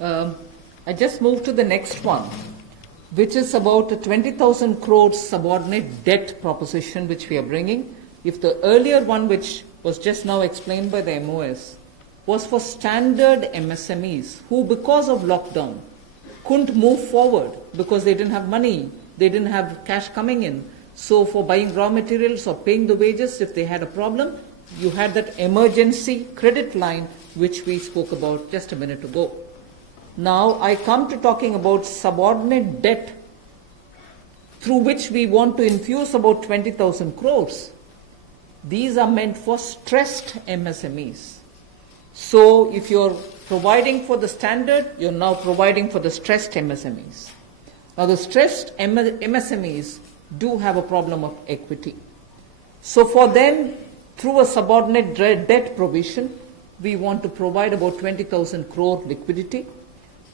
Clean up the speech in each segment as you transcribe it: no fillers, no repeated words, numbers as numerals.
I just moved to the next one, which is about a 20,000 crores subordinate debt proposition which we are bringing. If the earlier one, which was just now explained by the MOS, was for standard MSMEs who, because of lockdown, couldn't move forward because they didn't have money, they didn't have cash coming in. So for buying raw materials or paying the wages, if they had a problem, you had that emergency credit line which we spoke about just a minute ago. Now I come to talking about subordinate debt through which we want to infuse about 20,000 crores. These are meant for stressed MSMEs. So if you're providing for the standard, you're now providing for the stressed MSMEs. Now the stressed MSMEs do have a problem of equity. So for them, through a subordinate debt provision, we want to provide about 20,000 crore liquidity.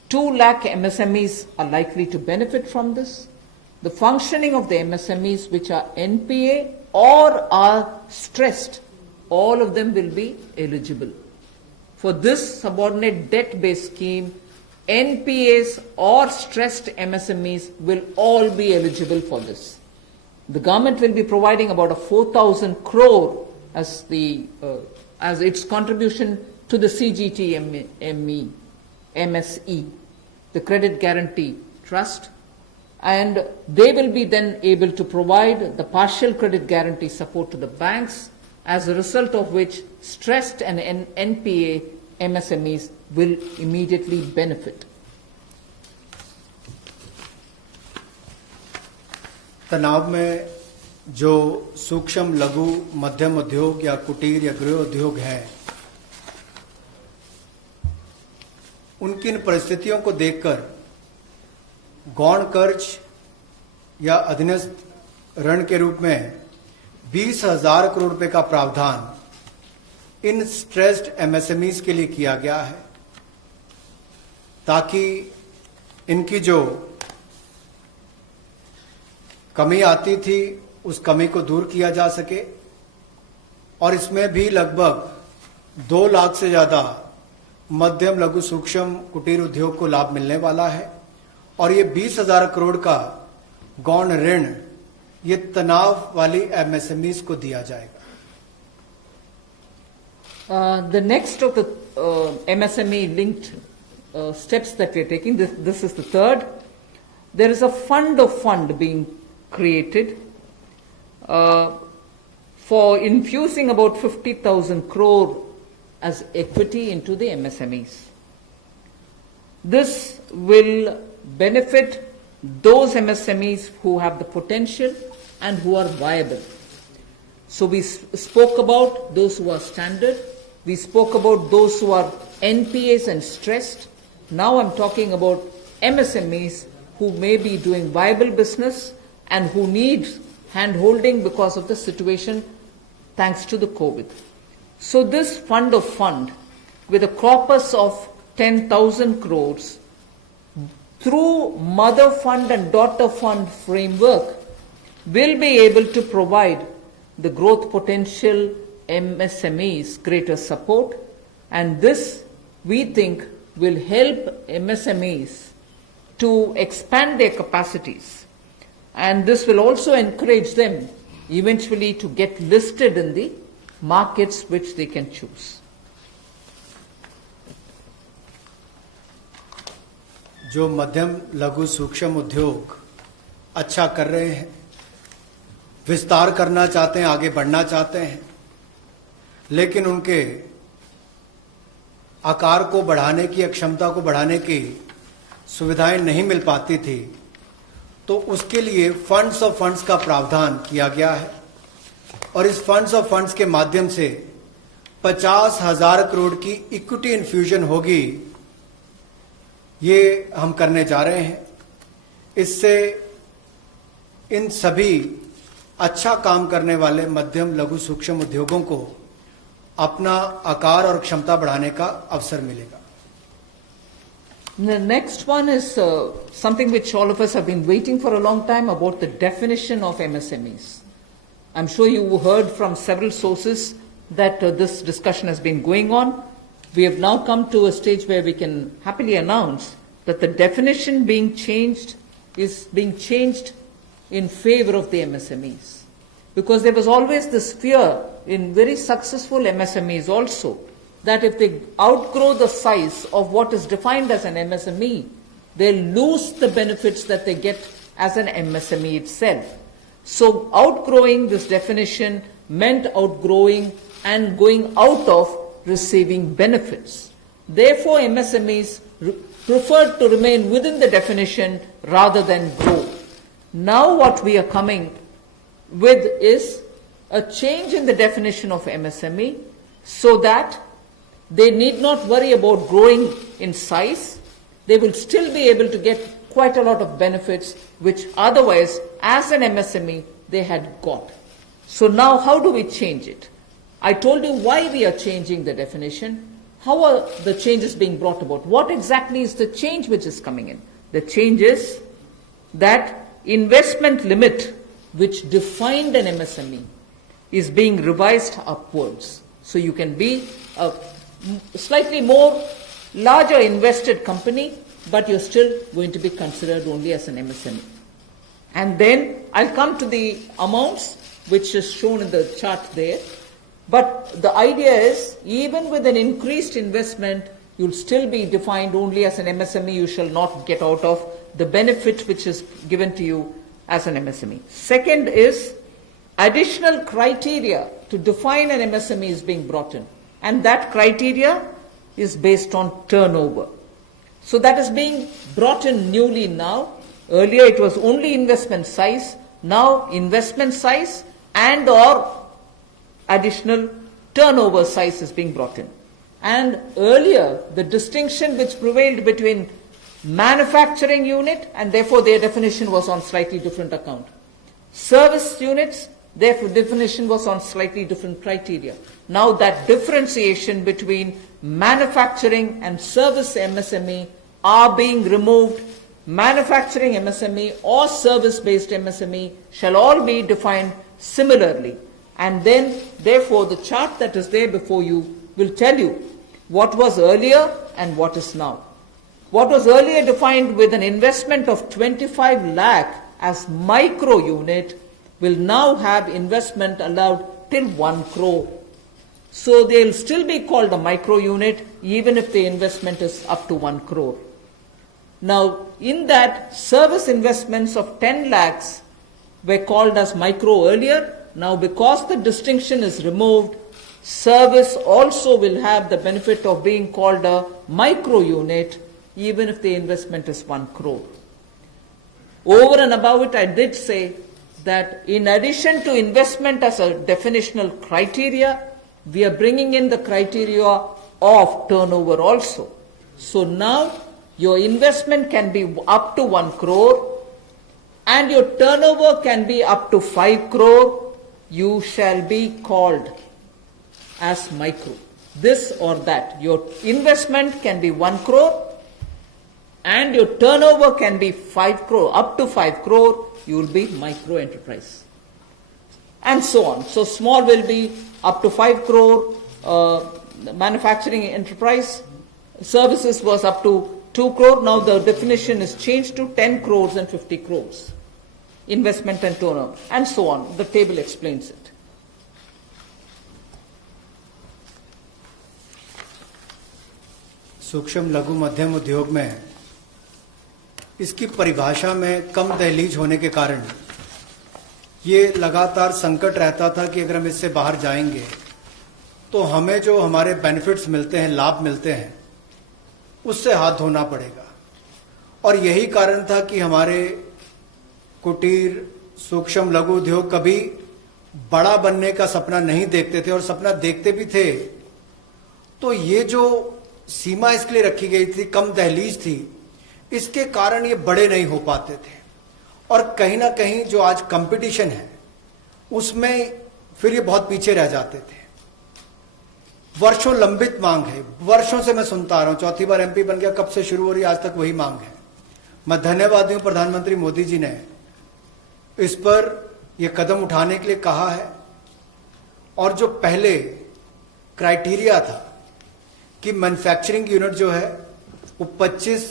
2 lakh MSMEs are likely to benefit from this. The functioning of the MSMEs which are NPA or are stressed, all of them will be eligible. For this subordinate debt-based scheme, NPAs or stressed MSMEs will all be eligible for this. The government will be providing about a 4,000 crore as its contribution to the CGTMSE, the Credit Guarantee Trust, and they will be then able to provide the partial credit guarantee support to the banks, as a result of which stressed and NPA MSMEs will immediately benefit. तनाव में जो सूक्ष्म लघु मध्यम उद्योग या कुटीर या गृह उद्योग हैं, उनकी इन परिस्थितियों को देखकर गौण कर्ज या अधीनस्थ ऋण के रूप में 20,000 करोड़ रुपए का प्रावधान इन स्ट्रेस्ड एमएसएमईज के लिए किया गया है, ताकि इनकी जो कमी आती थी उस कमी को दूर किया जा सके। और इसमें भी लगभग 2 लाख से ज्यादा मध्यम लघु सूक्ष्म कुटीर उद्योग को लाभ मिलने वाला है। और ये 20,000 करोड़ का गौण ऋण ये तनाव वाली एमएसएमईज को दिया जाएगा। The next of the MSME linked steps that we are taking, this is the third. There is a fund being created for infusing about 50,000 crore as equity into the MSMEs. This will benefit those MSMEs who have the potential and who are viable. So we spoke about those who are standard. We spoke about those who are NPAs and stressed. Now I'm talking about MSMEs who may be doing viable business and who need hand-holding because of the situation thanks to the COVID. So this fund with a corpus of 10,000 crores through mother fund and daughter fund framework will be able to provide the growth potential MSMEs greater support, and this we think will help MSMEs to expand their capacities, and this will also encourage them eventually to get listed in the markets which they can choose. जो मध्यम लघु सूक्ष्म उद्योग अच्छा कर रहे हैं, विस्तार करना चाहते हैं, आगे बढ़ना चाहते हैं, लेकिन उनके आकार को बढ़ाने की, क्षमता को बढ़ाने की सुविधाएं नहीं मिल पाती थी, तो उसके लिए फंड्स ऑफ फंड्स का प्रावधान किया गया है। और इस फंड्स ऑफ फंड्स के माध्यम से 50,000 करोड़ की इक्विटी इन्फ्यूजन होगी, ये हम करने जा रहे हैं। इससे इन सभी अच्छा काम करने वाले मध्यम लघु सूक्ष्म उद्योगों को अपना आकार और क्षमता बढ़ाने का अवसर मिलेगा। The next one is something which all of us have been waiting for a long time, about the definition of MSMEs. I'm sure you heard from several sources that this discussion has been going on. we have now come to a stage where we can happily announce that the definition being changed is being changed in favor of the MSMEs. Because there was always this fear in very successful MSMEs also that if they outgrow the size of what is defined as an MSME, they'll lose the benefits that they get as an MSME itself. So outgrowing this definition meant outgrowing and going out of receiving benefits. Therefore, MSMEs preferred to remain within the definition rather than grow. Now what we are coming with is a change in the definition of MSME so that they need not worry about growing in size. They will still be able to get quite a lot of benefits which otherwise as an MSME they had got. So now how do we change it? I told you why we are changing the definition. How are the changes being brought about? What exactly is the change which is coming in? The change is that investment limit which defined an MSME is being revised upwards. So you can be a slightly more larger invested company, but you're still going to be considered only as an MSME. And then I'll come to the amounts which is shown in the chart there. But the idea is, even with an increased investment, you'll still be defined only as an MSME. You shall not get out of the benefit which is given to you as an MSME. Second is, additional criteria to define an MSME is being brought in. And that criteria is based on turnover. So that is being brought in newly now. Earlier it was only investment size. Now investment size and or additional turnover size is being brought in. And earlier, the distinction which prevailed between manufacturing unit, and therefore their definition was on slightly different account. Service units, their definition was on slightly different criteria. Now that differentiation between manufacturing and service MSME are being removed. Manufacturing MSME or service-based MSME shall all be defined similarly. And then, therefore, the chart that is there before you will tell you what was earlier and what is now. What was earlier defined with an investment of 25 lakh as micro unit will now have investment allowed till 1 crore. So they'll still be called a micro unit even if the investment is up to 1 crore. Now, in that, service investments of 10 lakhs were called as micro earlier. Now, because the distinction is removed, service also will have the benefit of being called a micro unit even if the investment is 1 crore. Over and above it, I did say that in addition to investment as a definitional criteria, we are bringing in the criteria of turnover also. So now your investment can be up to 1 crore and your turnover can be up to 5 crore. You shall be called as micro. This or that. Your investment can be 1 crore and your turnover can be 5 crore. Up to 5 crore, you will be micro enterprise. And so on. So small will be up to 5 crore, manufacturing enterprise. Services was up to 2 crore. Now the definition is changed to 10 crores and 50 crores. Investment and turnover, and so on. The table explains it. सूक्ष्म लघु मध्यम उद्योग में इसकी परिभाषा में कम दहलीज होने के कारण ये लगातार संकट रहता था कि अगर हम इससे बाहर जाएंगे तो हमें जो हमारे बेनिफिट्स मिलते हैं, लाभ मिलते हैं, उससे हाथ धोना पड़ेगा। और यही कारण था कि हमारे कुटीर सूक्ष्म लघु उद्योग कभी बड़ा बनने का सपना नहीं देखते थे, और सपना देखते भी थे तो ये जो सीमा इसके लिए रखी गई थी, कम दहलीज थी, इसके कारण ये बड़े नहीं हो पाते थे। और कहीं ना कहीं जो आज कंपटीशन है उसमें फिर ये बहुत पीछे रह जाते थे। वर्षों लंबित मांग है, वर्षों से मैं सुनता आ रहा हूं, चौथी बार एमपी बन गया, कब से शुरू हो रही, आज तक वही मांग है। मैं धन्यवादी हूं प्रधानमंत्री मोदी जी ने इस पर यह कदम उठाने के लिए कहा है। और जो पहले क्राइटेरिया था कि मैन्युफैक्चरिंग यूनिट जो है वो 25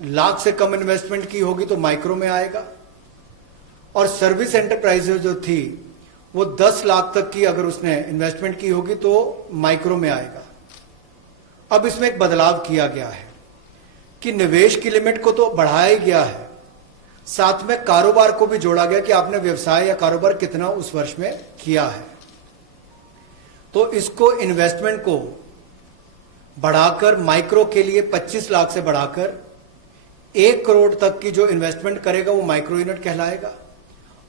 लाख से कम इन्वेस्टमेंट की होगी तो माइक्रो में आएगा, और सर्विस एंटरप्राइज जो थी वो 10 लाख तक की अगर उसने इन्वेस्टमेंट की होगी तो माइक्रो में आएगा। अब इसमें एक बदलाव किया गया है कि निवेश की लिमिट को तो बढ़ाया ही गया है, साथ में कारोबार को भी जोड़ा गया कि आपने व्यवसाय या कारोबार कितना उस वर्ष में किया है। तो इसको इन्वेस्टमेंट को बढ़ाकर माइक्रो के लिए 25 लाख से बढ़ाकर 1 करोड़ तक की जो इन्वेस्टमेंट करेगा वो माइक्रो यूनिट कहलाएगा,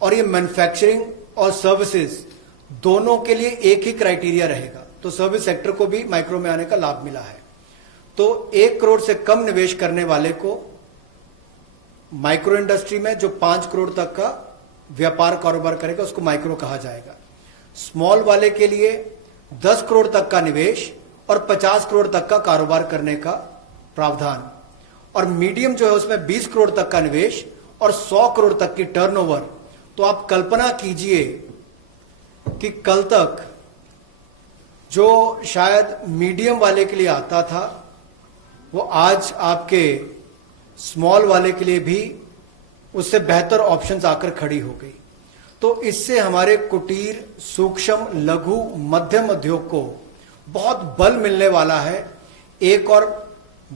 और ये मैन्युफैक्चरिंग और सर्विसेज दोनों के लिए एक ही क्राइटेरिया रहेगा। तो सर्विस सेक्टर को भी माइक्रो में आने का लाभ मिला है। तो 1 करोड़ से कम निवेश करने वाले को माइक्रो इंडस्ट्री में जो 5 करोड़ तक का व्यापार कारोबार करेगा उसको माइक्रो कहा जाएगा। स्मॉल वाले के लिए 10 करोड़ तक का निवेश और 50 करोड़ तक का कारोबार करने का प्रावधान, और मीडियम जो है उसमें 20 करोड़ तक का निवेश और 100 करोड़ तक की टर्नओवर। तो आप कल्पना कीजिए कि कल तक जो शायद मीडियम वाले के लिए आता था वो आज आपके स्मॉल वाले के लिए भी उससे बेहतर ऑप्शंस आकर खड़ी हो गई। तो इससे हमारे कुटीर, सूक्ष्म, लघु, मध्यम उद्योग को बहुत बल मिलने वाला है। एक और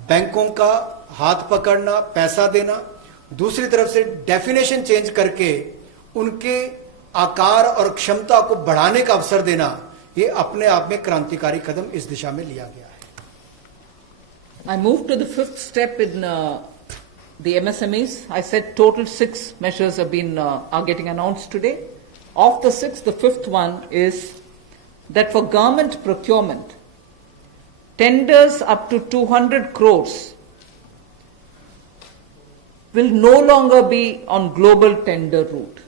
बैंकों का हाथ पकड़ना, पैसा देना, दूसरी तरफ से डेफिनेशन चेंज करके उनके आकार और क्षमता को बढ़ाने का अवसर देना, ये अपने आप में क्रांतिकारी कदम इस दिशा में लिया गया है। I move to the fifth step in the MSMEs. I said total 6 measures are getting announced today. Of the 6, the fifth one is that for government procurement, tenders up to 200 crores will no longer be on global tender route,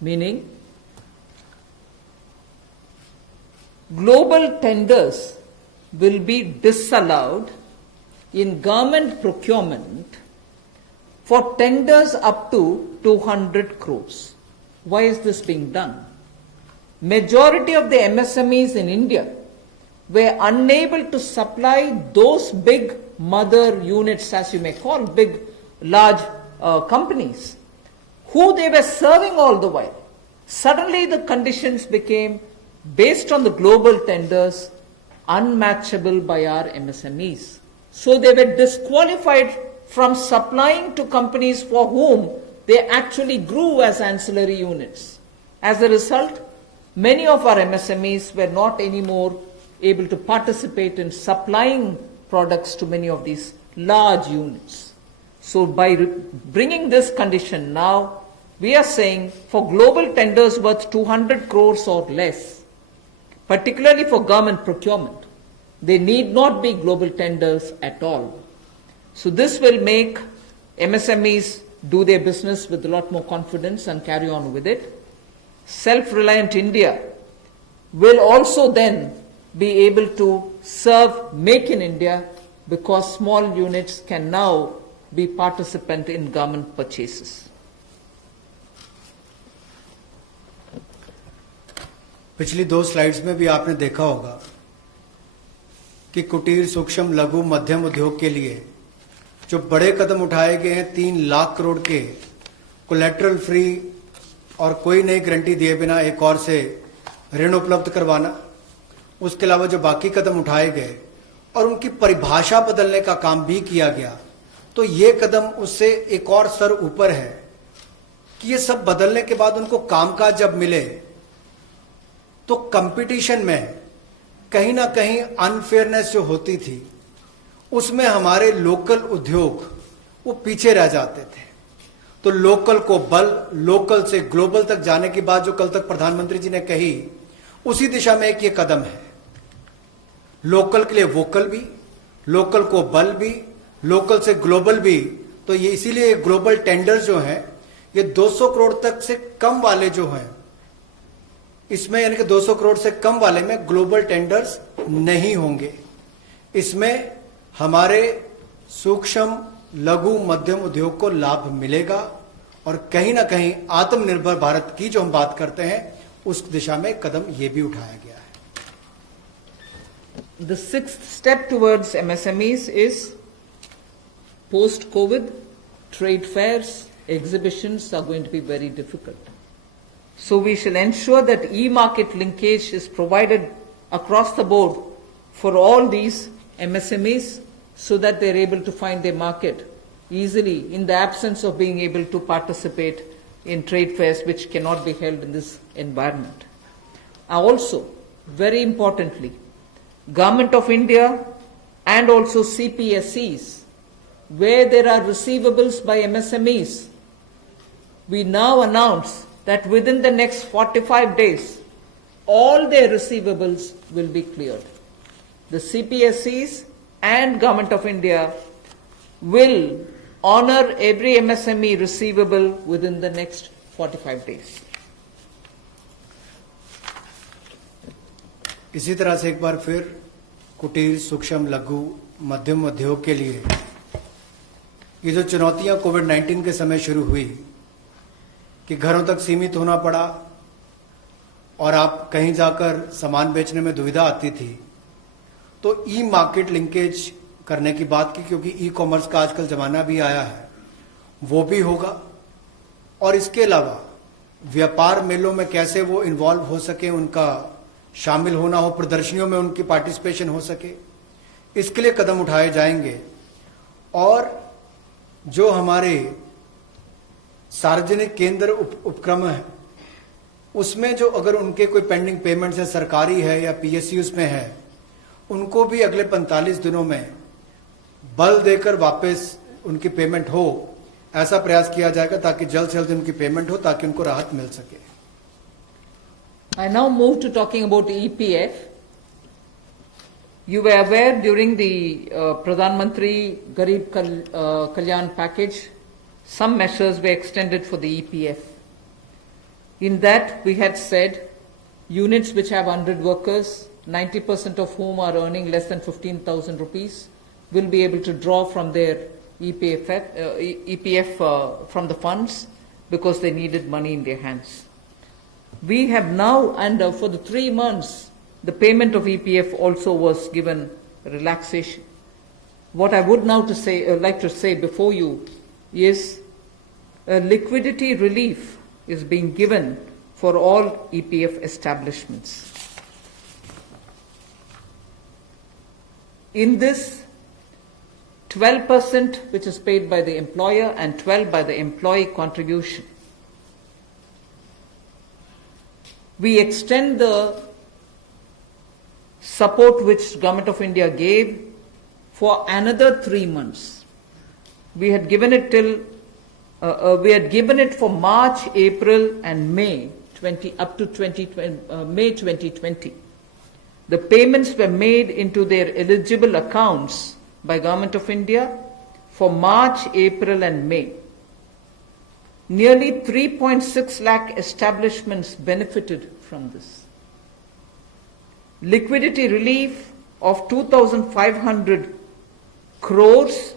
meaning global tenders will be disallowed in government procurement for tenders up to 200 crores. Why is this being done? Majority of the MSMEs in India were unable to supply those big mother units, as you may call, big, large companies, who they were serving all the while. Suddenly the conditions became, based on the global tenders, unmatchable by our MSMEs. So they were disqualified from supplying to companies for whom they actually grew as ancillary units. As a result, many of our MSMEs were not anymore able to participate in supplying products to many of these large units. So by bringing this condition now, we are saying for global tenders worth 200 crores or less, particularly for government procurement, they need not be global tenders at all. So this will make MSMEs do their business with a lot more confidence and carry on with it. Self-reliant India will also then be able to serve Make in India, because small units can now be participant in government purchases. पिछली 2 slides में भी आपने देखा होगा कि कुटीर, सूक्ष्म, लघु, मध्यम उद्योग के लिए जो बड़े कदम उठाए गए हैं, 3 लाख करोड़ के कोलेटरल फ्री और कोई नई गारंटी दिए बिना एक और से ऋण उपलब्ध करवाना, उसके अलावा जो बाकी कदम उठाए गए और उनकी परिभाषा बदलने का काम भी किया गया, तो ये कदम उससे एक और स्तर ऊपर है कि ये सब बदलने के बाद उनको कामकाज जब मिले तो कंपटीशन में कहीं ना कहीं अनफेयरनेस जो होती थी उसमें हमारे लोकल उद्योग वो पीछे रह जाते थे। तो लोकल को बल, लोकल से ग्लोबल तक जाने की बात जो कल तक प्रधानमंत्री जी ने कही, उसी दिशा में एक ये कदम है। लोकल के लिए वोकल भी, लोकल को बल भी, लोकल से ग्लोबल भी। तो ये इसीलिए ग्लोबल टेंडर जो हैं ये 200 करोड़ तक से कम वाले जो हैं, इसमें यानी कि 200 करोड़ से कम वाले में ग्लोबल टेंडर्स नहीं होंगे। इसमें हमारे सूक्ष्म, लघु, मध्यम उद्योग को लाभ मिलेगा और कहीं ना कहीं आत्मनिर्भर भारत की जो हम बात करते हैं उस दिशा में कदम ये भी उठाया गया है। the sixth step towards MSMEs is post-COVID, trade fairs, exhibitions are going to be very difficult. So we shall ensure that e-market linkage is provided across the board for all these MSMEs so that they're able to find their market easily in the absence of being able to participate in trade fairs which cannot be held in this environment. Also, very importantly, Government of India and also CPSEs, where there are receivables by MSMEs, we now announce that within the next 45 days, all their receivables will be cleared. The CPSEs and Government of India will honor every MSME receivable within the next 45 days. इसी तरह से एक बार फिर कुटीर, सूक्ष्म, लघु, मध्यम उद्योग के लिए ये जो चुनौतियां कोविड-19 के समय शुरू हुई कि घरों तक सीमित होना पड़ा और आप कहीं जाकर सामान बेचने में दुविधा आती थी, तो ई मार्केट लिंकेज करने की बात की, क्योंकि ई कॉमर्स का आजकल जमाना भी आया है, वो भी होगा। और इसके अलावा व्यापार मेलों में कैसे वो इन्वॉल्व हो सके, उनका शामिल होना हो, प्रदर्शनियों में उनकी पार्टिसिपेशन हो सके, इसके लिए कदम उठाए जाएंगे। और जो हमारे सार्वजनिक केंद्र उपक्रम है, उसमें जो अगर उनके कोई पेंडिंग पेमेंट्स है, सरकारी है या पीएसयूज में है, उनको भी अगले 45 दिनों में बल देकर वापस उनकी पेमेंट हो, ऐसा प्रयास किया जाएगा ताकि जल्द से जल्द उनकी पेमेंट हो, ताकि उनको राहत मिल सके। I now move to talking about EPF. You were aware during the Pradhan Mantri Garib Kalyan package, some measures were extended for the EPF. In that, we had said units which have 100 workers, 90% of whom are earning less than 15,000 rupees, will be able to draw from their EPF from the funds because they needed money in their hands. We have now, and for the 3 months, the payment of EPF also was given relaxation. What I would now like to say before you is liquidity relief is being given for all EPF establishments. In this, 12% which is paid by the employer and 12% by the employee contribution. We extend the support which Government of India gave for another 3 months. We had given it for March, April, and May up to May 2020. The payments were made into their eligible accounts by Government of India for March, April, and May. Nearly 3.6 lakh establishments benefited from this. Liquidity relief of 2,500 crores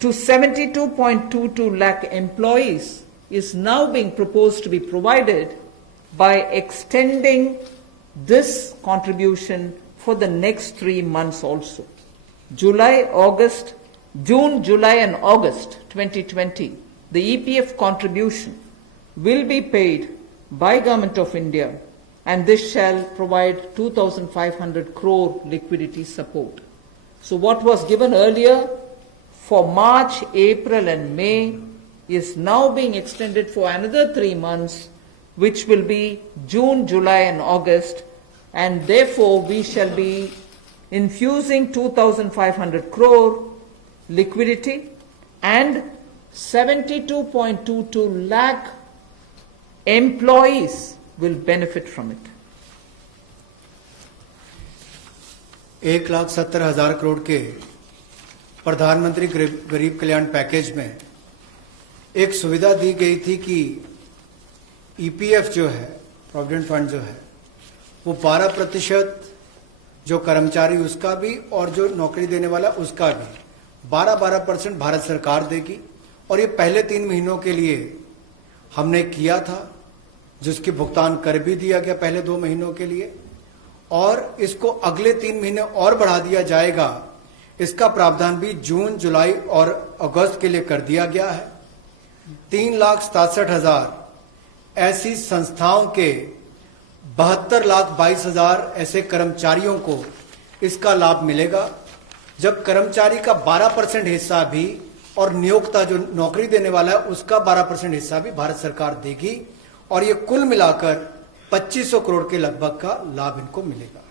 to 72.22 lakh employees is now being proposed to be provided by extending this contribution for the next 3 months also. June, July, and August 2020, the EPF contribution will be paid by Government of India, and this shall provide 2,500 crore liquidity support. So what was given earlier for March, April, and May is now being extended for another 3 months, which will be June, July, and August, and therefore we shall be infusing 2,500 crore liquidity, and 72.22 lakh employees will benefit from it. 1,70,000 crore के प्रधानमंत्री गरीब कल्याण package में एक सुविधा दी गई थी कि EPF जो है, प्रोविडेंट फंड जो है, वो 12% जो कर्मचारी उसका भी और जो नौकरी देने वाला उसका भी 12% भारत सरकार देगी। और ये पहले 3 महीनों के लिए हमने किया था, जिसकी भुगतान कर भी दिया गया पहले 2 महीनों के लिए। और इसको अगले 3 महीने और बढ़ा दिया जाएगा। इसका प्रावधान भी जून, जुलाई और अगस्त के लिए कर दिया गया है। 3,67,000 ऐसी संस्थाओं के 72,22,000 ऐसे कर्मचारियों को इसका लाभ मिलेगा। जब कर्मचारी का 12% हिस्सा भी और नियोक्ता जो नौकरी देने वाला है उसका 12% हिस्सा भी भारत सरकार देगी और ये कुल मिलाकर 2500 करोड़ के लगभग का लाभ इनको मिलेगा।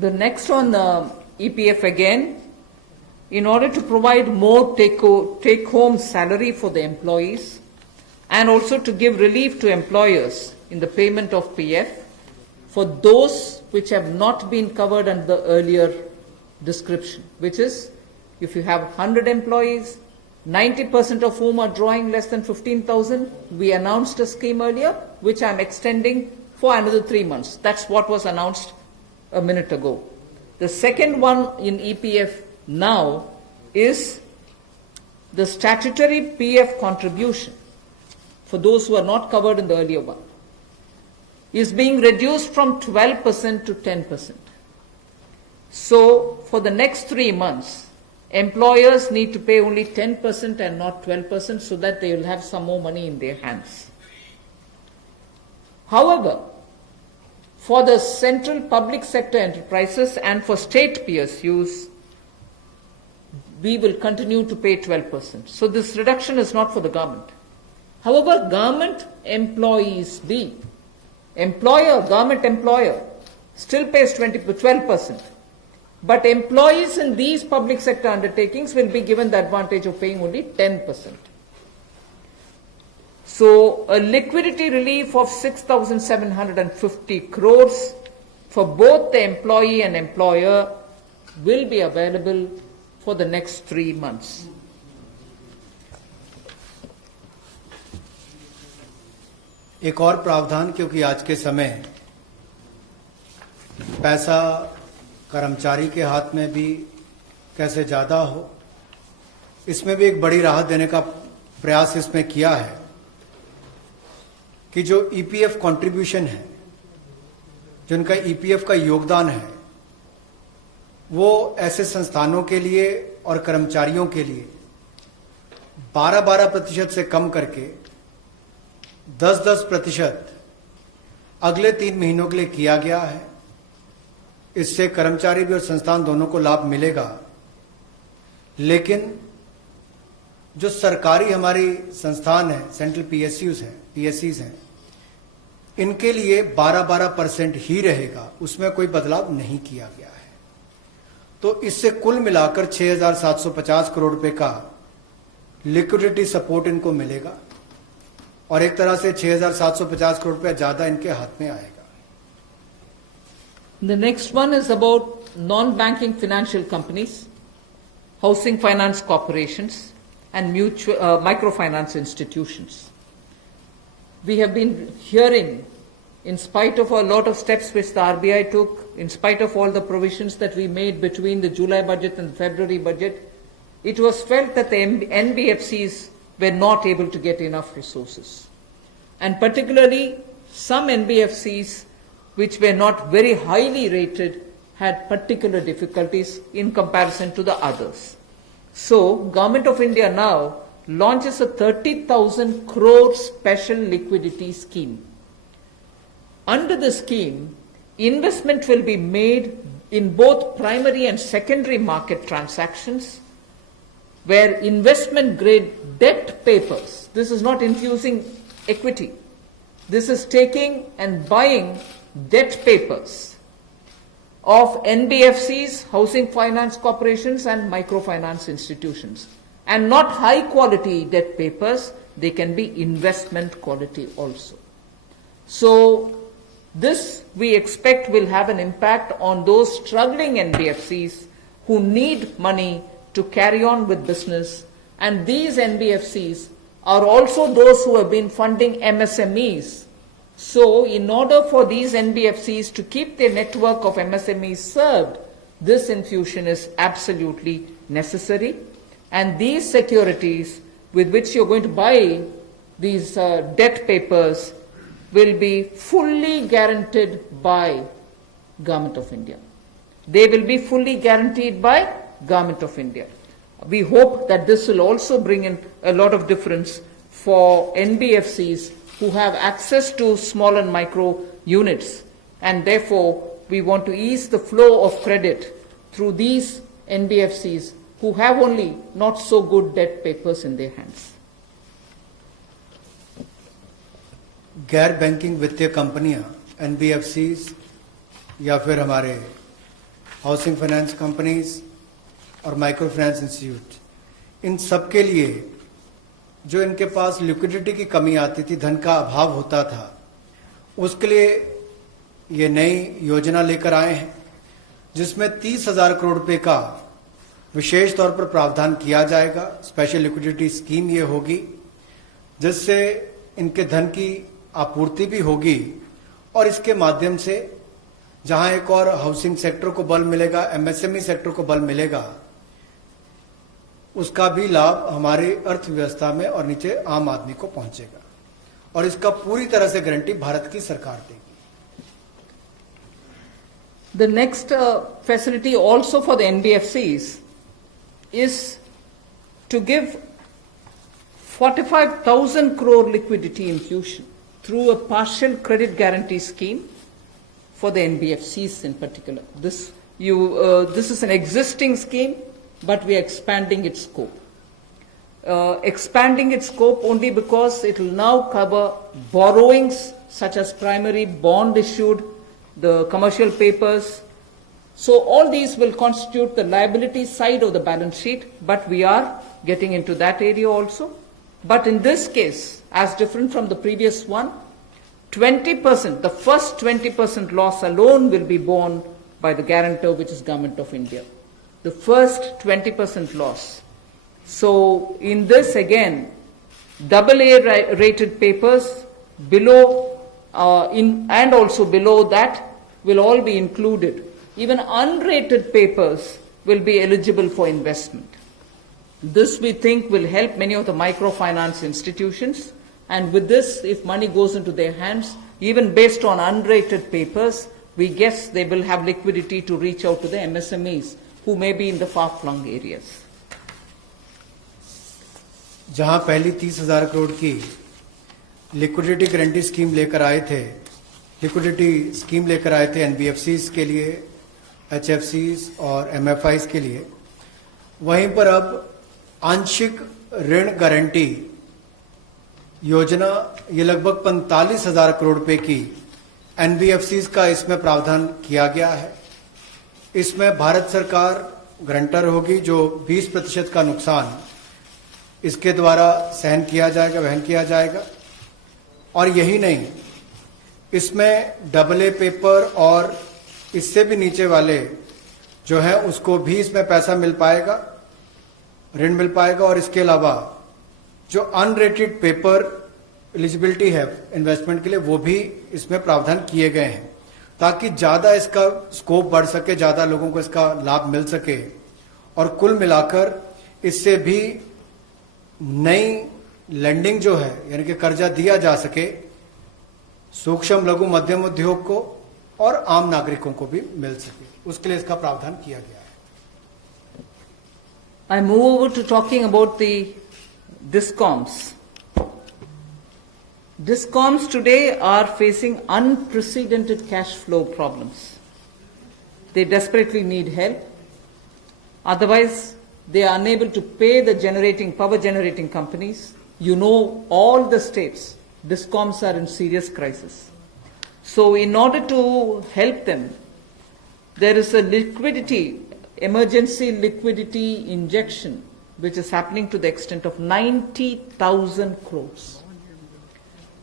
The next on EPF again, in order to provide more take-home salary for the employees and also to give relief to employers in the payment of PF for those which have not been covered under the earlier description, which is if you have 100 employees, 90% of whom are drawing less than 15,000, we announced a scheme earlier, which I'm extending for another 3 months. That's what was announced a minute ago. The second one in EPF now is the statutory PF contribution for those who are not covered in the earlier one is being reduced from 12% to 10%. So for the next 3 months, employers need to pay only 10% and not 12% so that they will have some more money in their hands. However, for the central public sector enterprises and for state PSUs, we will continue to pay 12%. So this reduction is not for the government. However, government employees, government employer still pays 12%. But employees in these public sector undertakings will be given the advantage of paying only 10%. So a liquidity relief of 6,750 crores for both the employee and employer will be available for the next 3 months. एक और प्रावधान, क्योंकि आज के समय पैसा कर्मचारी के हाथ में भी कैसे ज्यादा हो, इसमें भी एक बड़ी राहत देने का प्रयास इसमें किया है कि जो ईपीएफ कंट्रीब्यूशन है, जो उनका ईपीएफ का योगदान है, वो ऐसे संस्थानों के लिए और कर्मचारियों के लिए 12% से कम करके 10% अगले 3 महीनों के लिए किया गया है। इससे कर्मचारी भी और संस्थान दोनों को लाभ मिलेगा। लेकिन जो सरकारी हमारी संस्थान है, सेंट्रल पीएससीज हैं, इनके लिए 12% ही रहेगा, उसमें कोई बदलाव नहीं किया गया है। तो इससे कुल मिलाकर 6,750 करोड़ रुपए का लिक्विडिटी सपोर्ट इनको मिलेगा और एक तरह से 6,750 करोड़ रुपया ज्यादा इनके हाथ में आएगा। The next one is about non-banking financial companies, housing finance corporations, and microfinance institutions. We have been hearing, in spite of a lot of steps which the RBI took, in spite of all the provisions that we made between the July budget and the February budget, it was felt that the NBFCs were not able to get enough resources. And particularly some NBFCs which were not very highly rated had particular difficulties in comparison to the others. So, Government of India now launches a 30,000 crore special liquidity scheme. Under the scheme, investment will be made in both primary and secondary market transactions where investment grade debt papers, this is not infusing equity, this is taking and buying debt papers of NBFCs, housing finance corporations and microfinance institutions, and not high quality debt papers, they can be investment quality also. So this we expect will have an impact on those struggling NBFCs who need money to carry on with business, and these NBFCs are also those who have been funding MSMEs. So in order for these NBFCs to keep their network of MSMEs served, this infusion is absolutely necessary. And these securities with which you're going to buy these debt papers will be fully guaranteed by Government of India. They will be fully guaranteed by Government of India. We hope that this will also bring in a lot of difference for NBFCs who have access to small and micro units, and therefore we want to ease the flow of credit through these NBFCs who have only not so good debt papers in their hands. गैर banking वित्तीय कंपनियां NBFCs या फिर हमारे housing finance companies और micro finance institute, इन सब के लिए जो इनके पास लिक्विडिटी की कमी आती थी, धन का अभाव होता था, उसके लिए ये नई योजना लेकर आए हैं जिसमें 30,000 करोड़ रुपए का विशेष तौर पर प्रावधान किया जाएगा। स्पेशल लिक्विडिटी स्कीम ये होगी जिससे इनके धन की आपूर्ति भी होगी और इसके माध्यम से जहां एक और हाउसिंग सेक्टर को बल मिलेगा, एमएसएमई सेक्टर को बल मिलेगा, उसका भी लाभ हमारी अर्थव्यवस्था में और नीचे आम आदमी को पहुंचेगा और इसका पूरी तरह से गारंटी भारत की सरकार देगी। The next facility also for the NBFCs is to give 45,000 crore liquidity infusion through a partial credit guarantee scheme for the NBFCs in particular. This is an existing scheme, but we are expanding its scope. Expanding its scope only because it will now cover borrowings such as primary bond issued, the commercial papers. So all these will constitute the liability side of the balance sheet, but we are getting into that area also. But in this case, as different from the previous one, 20%, the first 20% loss alone will be borne by the guarantor, which is Government of India. The first 20% loss. So in this again, AA rated papers below and also below that will all be included. Even unrated papers will be eligible for investment. This we think will help many of the microfinance institutions, and with this, if money goes into their hands, even based on unrated papers, we guess they will have liquidity to reach out to the MSMEs who may be in the far-flung areas. जहां पहली 30,000 करोड़ की liquidity guarantee scheme लेकर आए थे, liquidity scheme लेकर आए थे NBFCs के लिए, एचएफसीज और एमएफआईज के लिए, वहीं पर अब आंशिक ऋण गारंटी योजना ये लगभग 45,000 करोड़ रुपए की एनबीएफसीज का इसमें प्रावधान किया गया है। इसमें भारत सरकार गारंटर होगी, जो 20% का नुकसान इसके द्वारा सहन किया जाएगा, वहन किया जाएगा। और यही नहीं, इसमें AA पेपर और इससे भी नीचे वाले जो है उसको भी इसमें पैसा मिल पाएगा, ऋण मिल पाएगा। और इसके अलावा जो अनरेटेड पेपर एलिजिबिलिटी है इन्वेस्टमेंट के लिए, वो भी इसमें प्रावधान किए गए हैं ताकि ज्यादा इसका स्कोप बढ़ सके, ज्यादा लोगों को इसका लाभ मिल सके और कुल मिलाकर इससे भी नई लेंडिंग जो है यानी कि कर्जा दिया जा सके सूक्ष्म लघु मध्यम उद्योग को और आम नागरिकों को भी मिल सके, उसके लिए इसका प्रावधान किया गया है। I move over to talking about the DISCOMs. DISCOMs today are facing unprecedented cash flow problems. They desperately need help. Otherwise, they are unable to pay the power generating companies. You know, all the states, DISCOMs are in serious crisis. So in order to help them, there is a emergency liquidity injection, which is happening to the extent of 90,000 crores.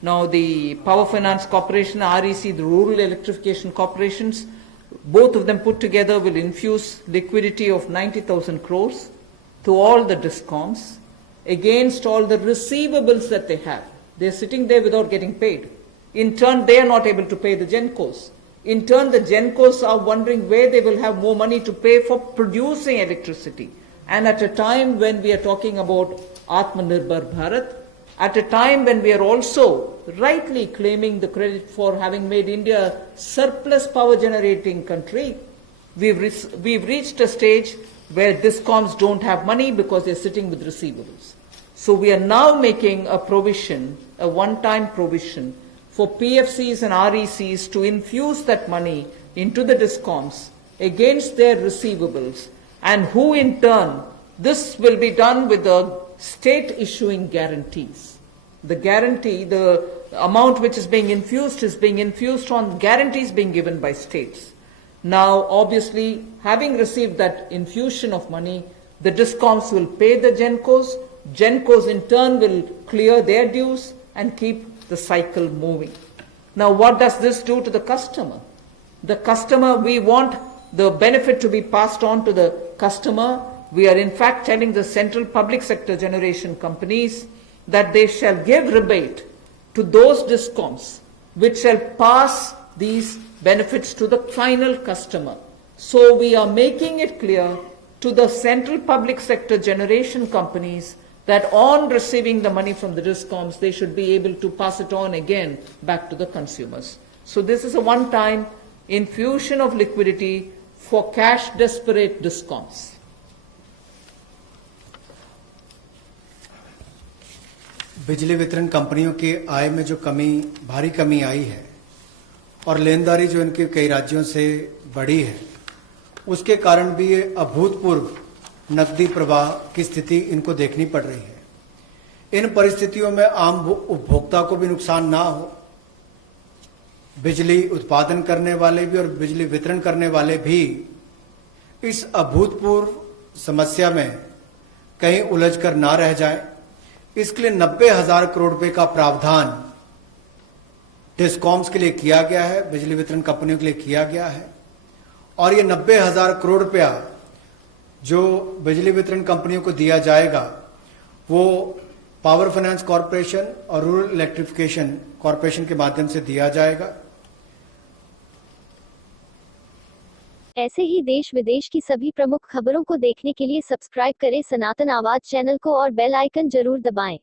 Now the Power Finance Corporation, REC, the Rural Electrification Corporations, both of them put together will infuse liquidity of 90,000 crores to all the DISCOMs against all the receivables that they have. They're sitting there without getting paid. In turn, they are not able to pay the GENCOs. In turn, the GENCOs are wondering where they will have more money to pay for producing electricity. And at a time when we are talking about Atmanirbhar Bharat, at a time when we are also rightly claiming the credit for having made India a surplus power generating country, we've reached a stage where DISCOMs don't have money because they're sitting with receivables. So we are now making a provision, a one-time provision for PFCs and RECs to infuse that money into the DISCOMs against their receivables, and who in turn, this will be done with the state issuing guarantees. The guarantee, the amount which is being infused on guarantees being given by states. Now, obviously, having received that infusion of money, the DISCOMs will pay the GENCOs. GENCOs in turn will clear their dues and keep the cycle moving. Now, what does this do to the customer? The customer, we want the benefit to be passed on to the customer. We are in fact telling the central public sector generation companies that they shall give rebate to those DISCOMs which shall pass these benefits to the final customer. So we are making it clear to the central public sector generation companies that on receiving the money from the DISCOMs, they should be able to pass it on again back to the consumers. So this is a one-time infusion of liquidity for cash desperate DISCOMs. बिजली वितरण कंपनियों की आय में जो भारी कमी आई है और लेनदारी जो इनके कई राज्यों से बढ़ी है, उसके कारण भी ये अभूतपूर्व नकदी प्रवाह की स्थिति इनको देखनी पड़ रही है। इन परिस्थितियों में आम उपभोक्ता को भी नुकसान ना हो, बिजली उत्पादन करने वाले भी और बिजली वितरण करने वाले भी इस अभूतपूर्व समस्या में कहीं उलझकर ना रह जाएं, इसके लिए 90,000 करोड़ रुपए का प्रावधान डिस्कॉम्स के लिए किया गया है, बिजली वितरण कंपनियों के लिए किया गया है। और ये 90,000 करोड़ रुपया जो बिजली वितरण कंपनियों को दिया जाएगा, वो पावर फाइनेंस कॉरपोरेशन और रूरल इलेक्ट्रिफिकेशन कॉरपोरेशन के माध्यम से दिया जाएगा। ऐसे ही देश विदेश की सभी प्रमुख खबरों को देखने के लिए सब्सक्राइब करें सनातन आवाज चैनल को और बेल आइकन जरूर दबाएं।